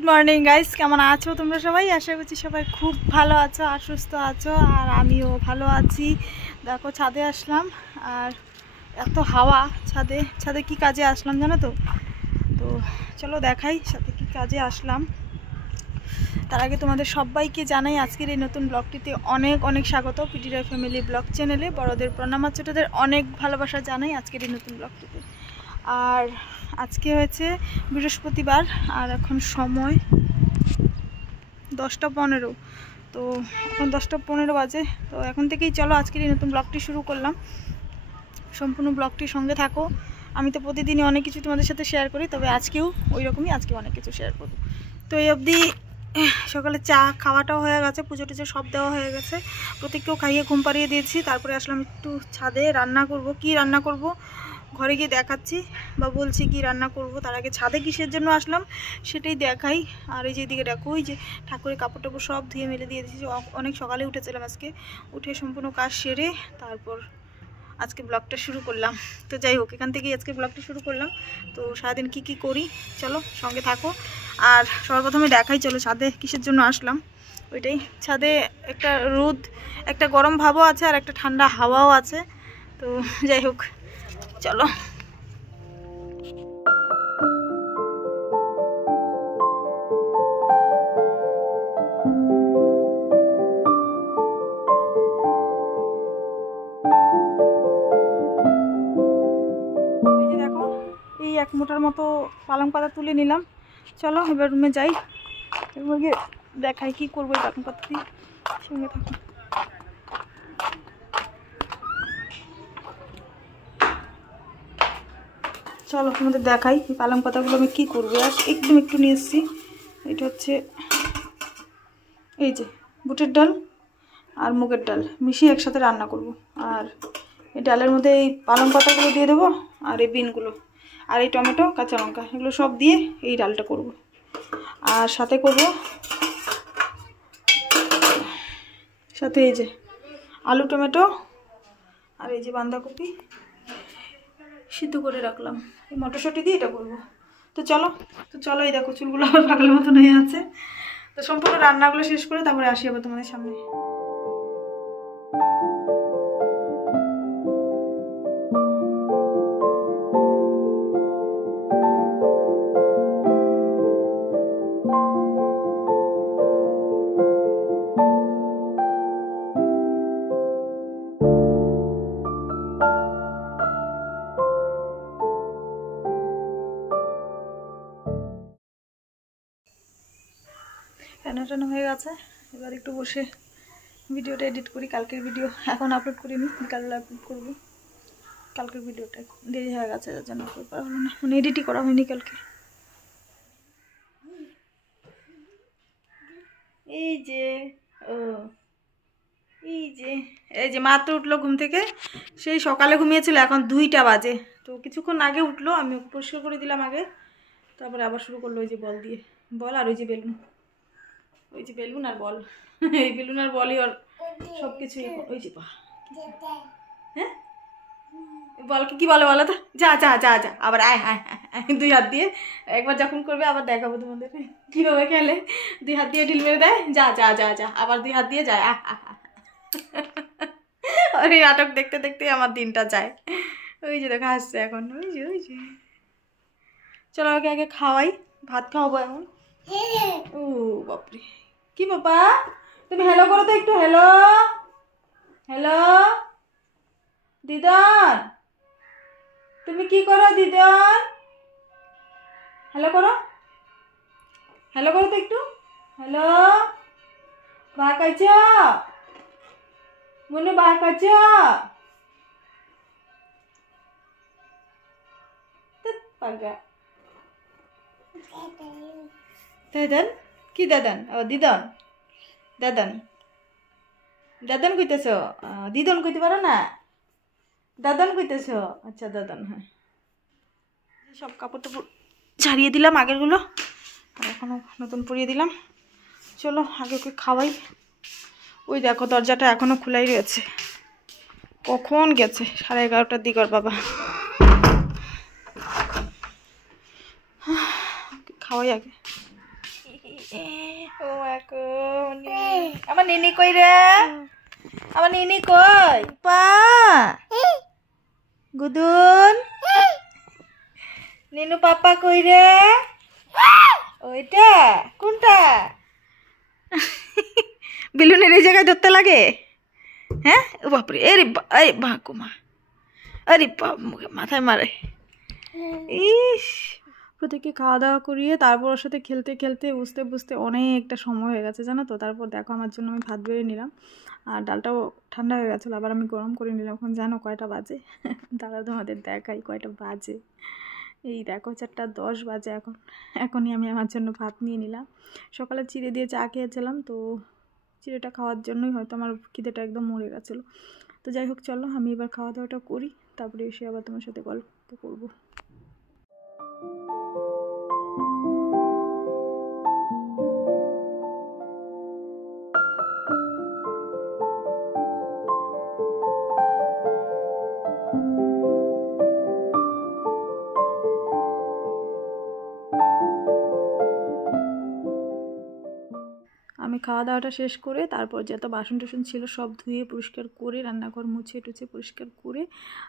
Good morning guys, কেমন আছো তোমরা সবাই? আশা করছি সবাই খুব ভালো আছো আর সুস্থ আছো, আর আমিও ভালো আছি। দেখো ছাদে আসলাম, আর এত হাওয়া। ছাদে কি কাজে আসলাম জানো তো? তো চলো দেখাই সাথে কি কাজে আসলাম। তার আগে তোমাদের সবাইকে জানাই আজকের এই নতুন ব্লগটিতে অনেক অনেক স্বাগত। পিটিরা ফ্যামিলি ব্লগ চ্যানেলে বড়দের প্রণাম, ছোটদের অনেক ভালোবাসা জানাই আজকের এই নতুন ব্লগটিতে। আর আজকে হয়েছে বৃহস্পতিবার, আর এখন সময় 10টা 15। তো এখন 10টা 15 বাজে। তো এখন থেকেই চলো আজকের এই নতুন ব্লগটি শুরু করলাম। সম্পূর্ণ ব্লগটির সঙ্গে থাকো। আমি তো প্রতিদিনই অনেক কিছু তোমাদের সাথে শেয়ার করি, তবে আজকেও ওই রকমই, আজকে অনেক কিছু শেয়ার করবো। তো এই অবধি সকালে চা খাওয়াটাও হয়ে গেছে, পুজো টুজো সব দেওয়া হয়ে গেছে, প্রত্যেককেও খাইয়ে ঘুম পাড়িয়ে দিয়েছি। তারপরে আসলাম একটু ছাদে, রান্না করব। কি রান্না করব ঘরে গিয়ে দেখাচ্ছি বা বলছি কি রান্না করব। তার আগে ছাদে কিসের জন্য আসলাম সেটাই দেখাই। আর এই যে দিকে দেখো, ওই যে ঠাকুরের কাপড় টাপড় সব ধুয়ে মেলে দিয়ে দিয়েছি। অনেক সকালে উঠেছিলাম আজকে, উঠে সম্পূর্ণ কাজ সেরে তারপর আজকে ব্লগটা শুরু করলাম। তো যাই হোক, এখান থেকেই আজকে ব্লগটা শুরু করলাম। তো সারাদিন কি কি করি চলো সঙ্গে থাকো। আর সবার প্রথমে দেখাই চলো ছাদে কিসের জন্য আসলাম। ওইটাই, ছাদে একটা রোদ, একটা গরম ভাবও আছে আর একটা ঠান্ডা হাওয়াও আছে। তো যাই হোক চলো। এই এক মোটার মতো পালং পাতা তুলে নিলাম। চলো এবার রুমে যাই, এবার গিয়ে দেখাই কি করবো এই পালং পাতা দিয়ে। সঙ্গে থাকো। চলো তোমাদের দেখাই এই পালং পাতাগুলো আমি কী করবো। আর একটু নিয়ে এসেছি। এটা হচ্ছে এই যে বুটের ডাল আর মুগের ডাল মিশিয়ে একসাথে রান্না করব। আর এই ডালের মধ্যে এই পালং পাতাগুলো দিয়ে দেবো, আর এই বিনগুলো, আর এই টমেটো কাঁচা লঙ্কা, এগুলো সব দিয়ে এই ডালটা করব। আর সাথে করব সাথে এই যে আলু টমেটো আর এই যে বাঁধাকপি সিদ্ধ করে রাখলাম, এই মটরশুঁটি দিয়ে এটা করবো। তো চলো এই দেখো চুলগুলো আবার পাগলের মতন হয়ে আছে। তো সম্পূর্ণ রান্নাগুলো শেষ করে তারপরে আসি আবার তোমাদের সামনে। রান্না হয়ে গেছে, এবার একটু বসে ভিডিওটা এডিট করি। কালকের ভিডিও এখন আপলোড করিনি, বিকালবেলা আপলোড করবো। কালকের ভিডিওটা দেরি হয়ে গেছে, যার জন্য আপলোড করা হলো না, মানে এডিটই করা হয়নি কালকে। এই যে এই যে মাত্র উঠলো ঘুম থেকে, সেই সকালে ঘুমিয়েছিল, এখন 2টা বাজে। তো কিছুক্ষণ আগে উঠলো, আমি পরিষ্কার করে দিলাম আগে, তারপরে আবার শুরু করলো ওই যে বল দিয়ে, বল আর ওই যে বেলুন আর বল। এই বেলুন আর বলই ওর সব কিছুই। ওই যে পা, হ্যাঁ বলকে কি বলে বলো তো? যা যা যা যা, আবার আয় আয় 2 হাত দিয়ে। একবার যখন করবে আবার দেখাবো তোমাদের কীভাবে খেলে। 2 হাত দিয়ে ঢিল মেরে দেয়, যা যা যা যা, আবার 2 হাত দিয়ে যায়। আর এই নাটক দেখতে দেখতে আমার দিনটা যায়। ওই যে দেখা আসছে এখন, ওই যে চলো আগে খাওয়াই, ভাত খাওয়াবো এখন। ও বাপরে, কি বাবা তুমি হ্যালো করো তো একটু, হ্যালো হ্যালো দিদন, তুমি কি করো দিদন? হ্যালো করো তো একটু, হ্যালো। ভাত খাইছ মনে? ভাত খাইছ? পাগা দাদান, কি দাদান? ও দিদন, দাদান কইতেছ? দিদন কইতে পারো না? দাদান কইতেছ? আচ্ছা দাদান। হ্যাঁ, সব কাপড় টাপড় ছাড়িয়ে দিলাম আগেরগুলো, আর এখনও নতুন পরিয়ে দিলাম। চলো আগে ওকে খাওয়াই। ওই দেখো দরজাটা এখনও খোলাই রয়েছে, কখন গেছে? 11:30টার দিক। আর বাবা খাওয়াই আগে। ও আমার নিনি কই রে, আমার নিনি কই পা গুদুন, নিনু পাপা কই রে, ওইটা কোনটা? বেলুনের এই জায়গায় ধরতে লাগে, হ্যাঁ? ও বাপরে, আরে আরে বাকুমা, আরে বাপ, মুখে মাথায় মারে। ইস, প্রত্যেককে খাওয়া দাওয়া করিয়ে তারপর ওর সাথে খেলতে খেলতে বুঝতে বুঝতে অনেকটা সময় হয়ে গেছে জানো তো। তারপর দেখো আমার জন্য আমি ভাত বেড়ে নিলাম, আর ডালটাও ঠান্ডা হয়ে গেছিলো, আবার আমি গরম করে নিলাম। এখন জানো কয়টা বাজে? দাদা তোমাদের দেখাই কয়টা বাজে। এই দেখো 4:10 বাজে এখন। এখনই আমি আমার জন্য ভাত নিয়ে নিলাম। সকালে চিড়ে দিয়ে চা খেয়েছিলাম, তো চিড়েটা খাওয়ার জন্যই হয়তো আমার খিদেটা একদম মরে গেছিলো। তো যাই হোক, চলো আমি এবার খাওয়া দাওয়াটা করি, তারপরে এসে আবার তোমার সাথে গল্প করবো। আমি খাওয়া দাওয়াটা শেষ করে তারপর যত বাসন টাসন ছিল সব ধুয়ে পরিষ্কার করে, রান্নাঘর মুছে টুছে পরিষ্কার করে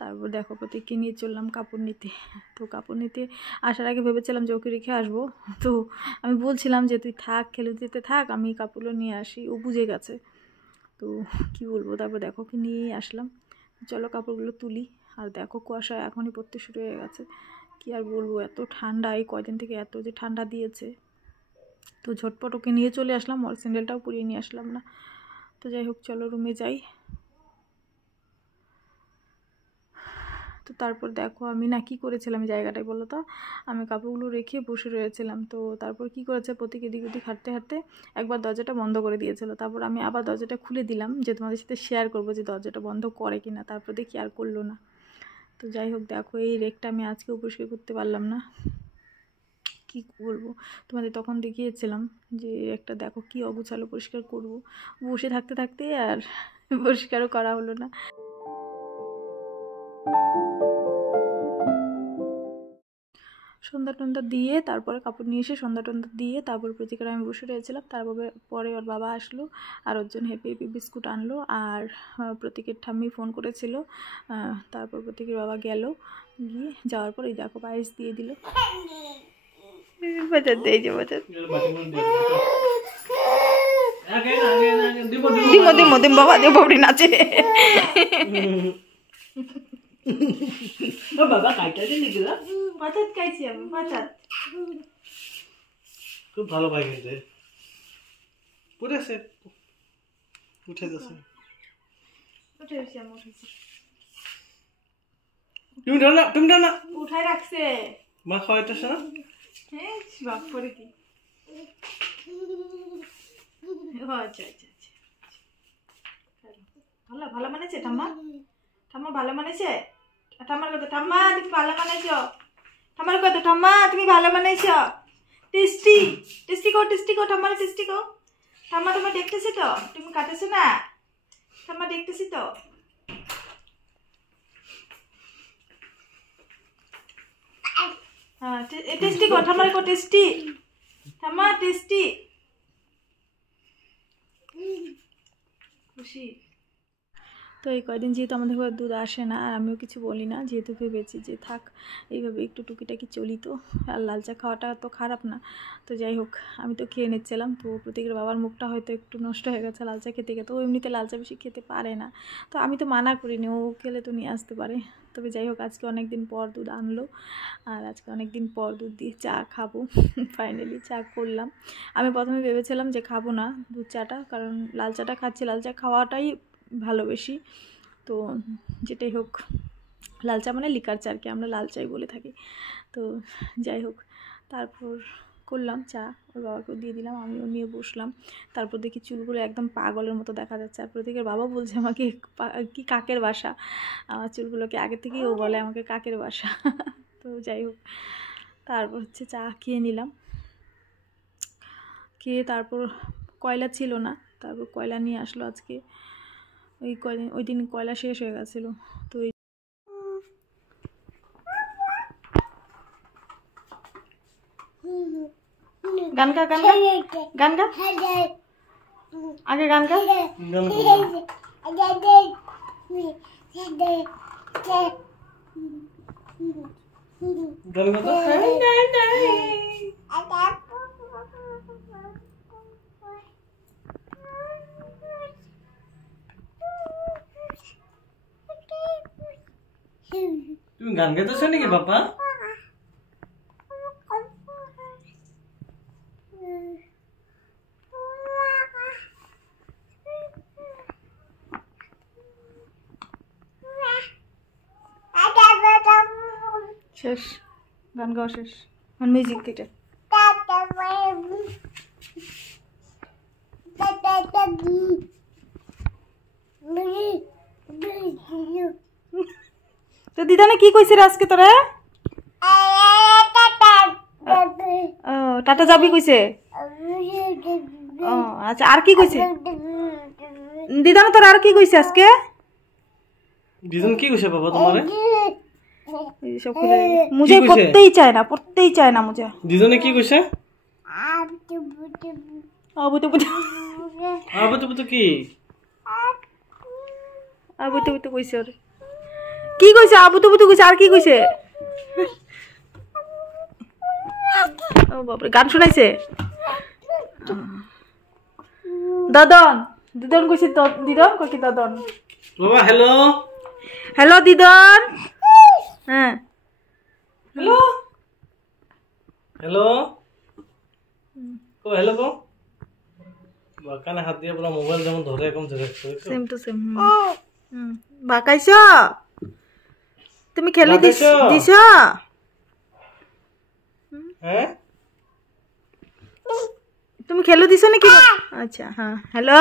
তারপর দেখো প্রতীককে নিয়ে চললাম কাপড় নিতে। তো কাপড় নিতে আসার আগে ভেবেছিলাম যে ওকে রেখে আসবো, তো আমি বলছিলাম যে তুই থাক, খেলে দিতে থাক, আমি কাপড়গুলো নিয়ে আসি। ও বুঝে গেছে, তো কি বলবো। তারপর দেখো কি নিয়েই আসলাম। চলো কাপড়গুলো তুলি। আর দেখো কুয়াশা এখনই পড়তে শুরু হয়ে গেছে, কি আর বলবো, এত ঠান্ডা, এই কয়দিন থেকে এত যে ঠান্ডা দিয়েছে। তো ঝটপট ওকে নিয়ে চলে আসলাম, ওর স্যান্ডেলটাও পরিয়ে নিয়ে আসলাম না। তো যাই হোক, চলো রুমে যাই। তো তারপর দেখো আমি না কি করেছিলাম জায়গাটায় বলো তো, আমি কাপড়গুলো রেখে বসে রয়েছিলাম। তো তারপর কি করেছে, প্রতীক এদিক ওদিক হাঁটতে হাঁটতে একবার দরজাটা বন্ধ করে দিয়েছিল। তারপর আমি আবার দরজাটা খুলে দিলাম যে তোমাদের সাথে শেয়ার করবো যে দরজাটা বন্ধ করে কিনা। তারপর দেখি আর করলো না। তো যাই হোক, দেখো এই রেকটা আমি আজকেও পরিষ্কার করতে পারলাম না, কি বলবো। তোমাদের তখন দেখিয়েছিলাম যে একটা দেখো কি অগোছালো, পরিষ্কার করব বসে থাকতে থাকতে, আর পরিষ্কারও করা হলো না। সন্ধ্যা টন্ধা দিয়ে তারপরে কাপড় নিয়ে এসে সন্ধ্যা টন্ধা দিয়ে তারপর প্রতীকের আমি বসে রয়েছিলাম। তারপরে ওর বাবা আসলো আর ওর জন্য হ্যাপি হ্যাপি বিস্কুট আনলো। আর প্রতীকের ঠাম্মি ফোন করেছিল, তারপর প্রতীকের বাবা গেল, গিয়ে যাওয়ার পর এই দেখো পায়েস দিয়ে দিল। বাজার দেয় যে বাজার দিমো দিমো দিম বাবা দিয়ে ববড়ি নাচে। বাবা কাইটা দিয়ে দিলা, বাজার খাইছি আমি, বাজার খুব ভালো পাই কিন্তু পড়েছে, উঠে যাচ্ছে, উঠেছি আমি, উঠেছি। তুমি না উঠাই রাখছে মা খাওয়াইতেছে না। হ্যাঁ বাপ করে কি, আচ্ছা আচ্ছা আচ্ছা, ভালো ভালো মানেছে ঠাম্মা, ঠাম্মা ভালো মানেছে। ঠাম্মার কথা, ঠাম্মা তুমি ভালো বানাইছো, ঠাম্মার কথা, ঠাম্মা তুমি ভালো বানাইছো। টেস্টি টেস্টি কো, টেস্টি কো, ঠাম্মার টেস্টি কো। ঠাম্মা তোমার দেখতেছি তো, তুমি কাটেছো না, ঠাম্মা দেখতেছি তো। হ্যাঁ টেস্টি কো, ঠাম্মার কো টেস্টি, ঠাম্মা টেস্টি, খুশি। তো এই কয়দিন যেহেতু আমাদের ঘরে দুধ আসে না, আর আমিও কিছু বলি না, যেহেতু ভেবেছি যে থাক এইভাবে একটু টুকিটাকি চলি। তো আর লাল চা খাওয়াটা তো খারাপ না। তো যাই হোক, আমি তো খেয়ে নিচ্ছিলাম। তো প্রত্যেকের বাবার মুখটা হয়তো একটু নষ্ট হয়ে গেছে লাল চা খেতে খেতে, ও এমনিতে লাল চা বেশি খেতে পারে না। তো আমি তো মানা করিনি, ও খেলে তো নিয়ে আসতে পারে। তবে যাই হোক, আজকে অনেক দিন পর দুধ আনলো, আর আজকে অনেক দিন পর দুধ দিয়ে চা খাবো। ফাইনালি চা করলাম। আমি প্রথমে ভেবেছিলাম যে খাবো না দুধ চাটা, কারণ লাল চাটা খাচ্ছি, লাল চা খাওয়াটাই ভালোবেসি। তো যেটাই হোক, লাল চা মানে লিকার চা আর কি, আমরা লাল চাই বলে থাকি। তো যাই হোক, তারপর করলাম চা, ওর বাবাকেও দিয়ে দিলাম, আমিও নিয়ে বসলাম। তারপর দেখি চুলগুলো একদম পাগলের মতো দেখা যাচ্ছে। আর প্রতীকের বাবা বলছে আমাকে কি কাকের বাসা, আমার চুলগুলোকে আগে থেকেই ও বলে আমাকে কাকের বাসা। তো যাই হোক, তারপর হচ্ছে চা খেয়ে নিলাম। খেয়ে তারপর কয়লা ছিল না, তারপর কয়লা নিয়ে আসলো আজকে। ওই দিন কয়লা শেষ হয়ে গেছিলো। তো গান গা গান গা গান গা আগে গান গা গান কথা তুমি গান গাইতেছো নাকি বাবা? শেষ গান গাওয়া শেষ এখন মিউজিক কেটে তো দিদানে কি কইছে রে আজকে তোরা? ও টাটা যাবি কইছে? ও আচ্ছা আর কি কইছে দিদানে তোর? আর কি কইছে আজকে? দিদুন কি কইছে বাবা তোমারে? সব খুলে মুঝে পড়তেই চায় না মুঝে। দিদুনে কি কইছে? আবুতে বুতে আবুতে কি? আবুতে বুতে কইছে ওরে কি কইছে? আবুতে বুতে কইছে আর কি কইছে? ও বাপরে গান শুনাইছে? দাদন দিদন কইছে তো দিদন কই কি দাদন বাবা হ্যালো হ্যালো দিদন হ্যাঁ হ্যালো হ্যালো ও হ্যালো গো বাকানে হাত দিয়ে পুরো মোবাইল যেমন ধরে এরকম ধরে সেম টু সেম বাকাইছো তুমি খেলে দিছো হ্যাঁ তুমি খেলে দিছো নাকি? আচ্ছা হ্যাঁ হ্যালো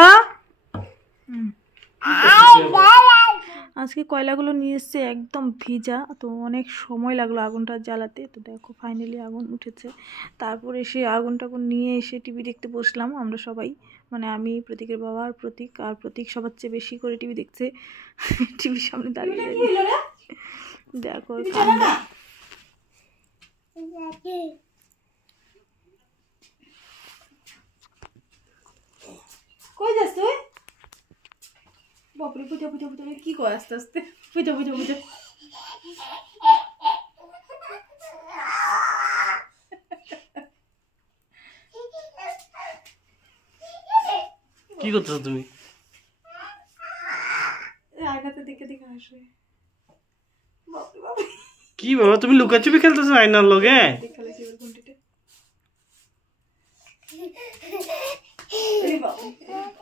আজকে কয়লাগুলো নিয়ে এসছে একদম ভিজা, তো অনেক সময় লাগলো আগুনটা জ্বালাতে। তো দেখো ফাইনালি আগুন উঠেছে। তারপর এসে আগুনটাকে নিয়ে এসে টিভি দেখতে বসলাম আমরা সবাই, মানে আমি, প্রতীকের বাবা আর প্রতীক সবার চেয়ে বেশি করে টিভি দেখছে টিভির সামনে দাঁড়িয়ে দেখো কই যাস তুই? বাপরে বুঝা কি কয় আস্তে আস্তে বুঝা কি করতেছো তুমি? আয়নাতে দেখে আসবে। বাপরে কি বাবা তুমি লুকাচুপি খেলতেছো আয়নার লগে?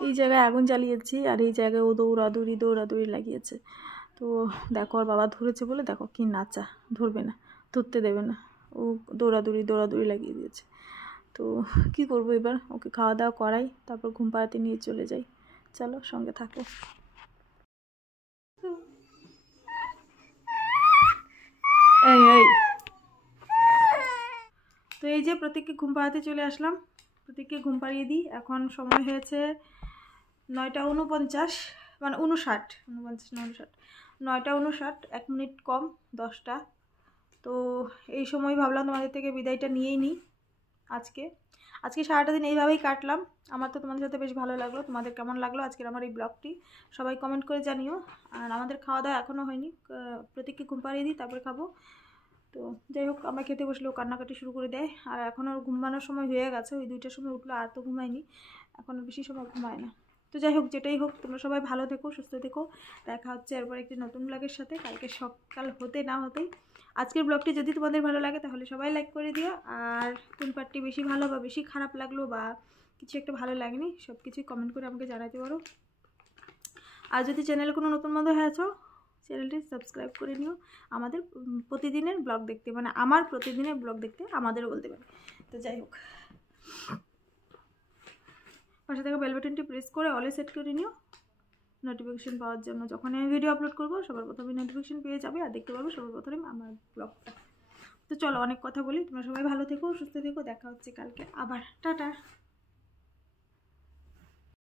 এই জায়গায় আগুন জ্বালিয়েছি আর এই জায়গায় ও দৌড়াদৌড়ি লাগিয়েছে। তো দেখো আর বাবা ধরেছে বলে দেখো কি নাচা, ধরবে না, ধরতে দেবে না, ও দৌড়াদৌড়ি লাগিয়ে দিয়েছে। তো কি করব এবার, ওকে খাওয়া দাওয়া করাই, তারপর ঘুম পাড়াতে নিয়ে চলে যাই। চলো সঙ্গে থাকো। এই তো এই যে প্রতীককে ঘুম পাড়াতে চলে আসলাম, প্রতীককে ঘুম পাড়িয়ে দিই। এখন সময় হয়েছে 9:49, মানে 59, 9:59, 1 মিনিট কম 10টা। তো এই সময় ভাবলাম তোমাদের থেকে বিদায়টা নিয়েই নিই। আজকে সারাটা দিন এইভাবেই কাটলাম। আমার তো তোমাদের সাথে বেশ ভালো লাগলো। তোমাদের কেমন লাগলো আজকের আমার এই ব্লগটি সবাই কমেন্ট করে জানিও। আর আমাদের খাওয়া দাওয়া এখনও হয়নি, প্রতীককে ঘুম পাড়িয়ে দিই তারপরে খাবো। তো যাই হোক, আমরা খেতে বসলেও কান্নাকাটি শুরু করে দেয়। আর এখন ওর ঘুমানোর সময় হয়ে গেছে, ওই 2টার সময় উঠলো, আর তো ঘুমায়নি, এখন বেশি সময় ঘুমায় না। তো যাই হোক, যেটাই হোক, তোমরা সবাই ভালো থেকো, সুস্থ থেকো। দেখা হচ্ছে এরপর একটি নতুন ব্লগের সাথে, কালকে সকাল হতে না হতেই। আজকের ব্লগটি যদি তোমাদের ভালো লাগে তাহলে সবাই লাইক করে দিও। আর কোন পার্টটি বেশি ভালো বা বেশি খারাপ লাগলো বা কিছু একটা ভালো লাগেনি সব কিছুই কমেন্ট করে আমাকে জানাতে পারো। আর যদি চ্যানেলে কোনো নতুন বন্ধু হয়েছো, চ্যানেলটি সাবস্ক্রাইব করে নিও আমাদের প্রতিদিনের ব্লগ দেখতে, মানে আমার প্রতিদিনের ব্লগ দেখতে আমাদেরও বলতে পারে। তো যাই হোক, পাশে থাকা বেল বাটনটি প্রেস করে অলে সেট করে নিও নোটিফিকেশন পাওয়ার জন্য। যখন আমি ভিডিও আপলোড করবো সবার প্রথমে নোটিফিকেশন পেয়ে যাবে আর দেখতে পাবো সবার প্রথমে আমার ব্লগটা। তো চলো, অনেক কথা বলি, তোমরা সবাই ভালো থেকো, সুস্থ থেকো, দেখা হচ্ছে কালকে আবার, টাটা।